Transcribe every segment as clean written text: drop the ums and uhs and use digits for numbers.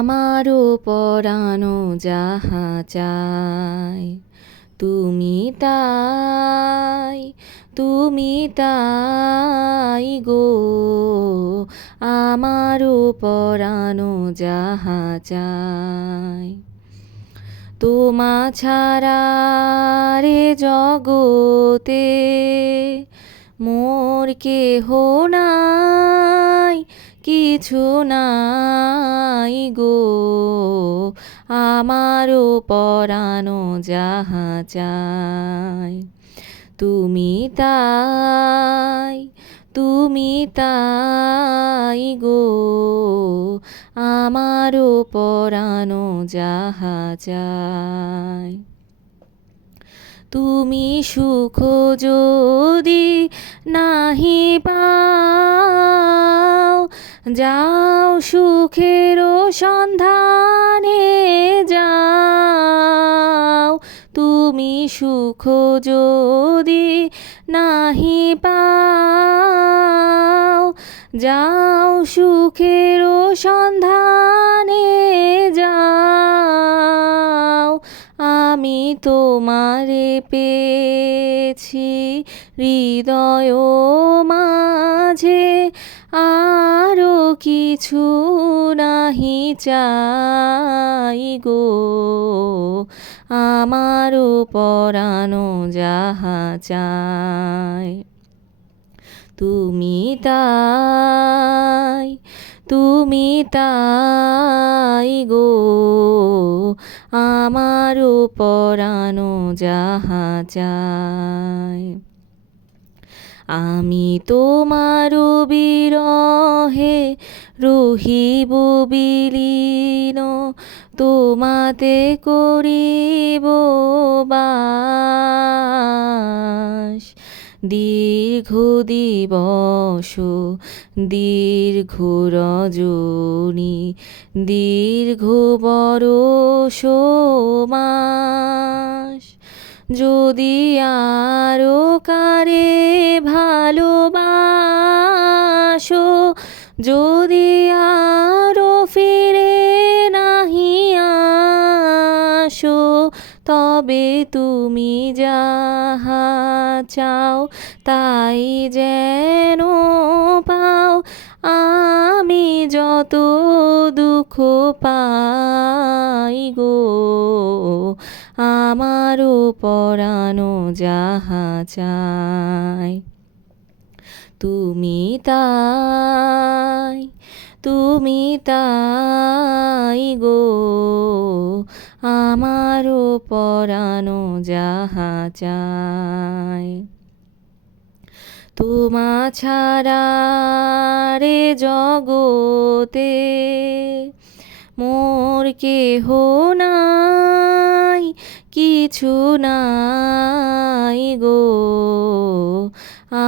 আমারও পরানো যাহা চায় তুমি তাই, তুমি তাই গো। আমারও পরানো যাহা চায় তোমা ছাড়া রে জগতে মোর কেহ নাই, কিছু নাই গো। আমারও পরানো যাহা চায় তুমি তাই, তুমি তাই গো। আমারও পরানো যাহা চায় তুমি সুখ যদি নাহি পাও, যাও সুখের সন্ধানে যাও। তুমি সুখ যদি নাহি পাও, যাও সুখের সন্ধানে যাও। আমি তোমারে পেয়েছি হৃদয় মাঝে, আরো কিছু নাহি চাই গো। আমারও পরানো যাহা চায় তুমি তাই, তুমি তাই গো। আমারও পরানো যাহা চায় আমি তোমার বিরহে রহিব বিলীন, তোমাতে করিব বাস। দীর্ঘ দিবস দীর্ঘ রজনী, দীর্ঘ বরষ মাস। যদি আরো কারে ভালোবাসো, যদি আরো ফিরে নাহি আসো, তবে তুমি যাহা চাও তাই যেন পাও। আমি যত দুঃখ পাই গো, আমারও পরানো যাহা চায় তুমি তাই, তুমি তাই গো। আমারও পরানো যাহা চায় তোমা ছাড়া রে জগতে মোর কেহ নাই, কিছু নাই গো।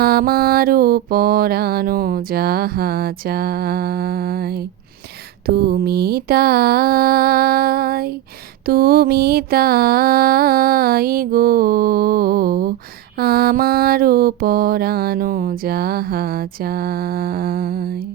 আমারও পরানো যাহা চায় তুমি তাই, তুমি তাই গো। আমারও পরানো যাহা চায়।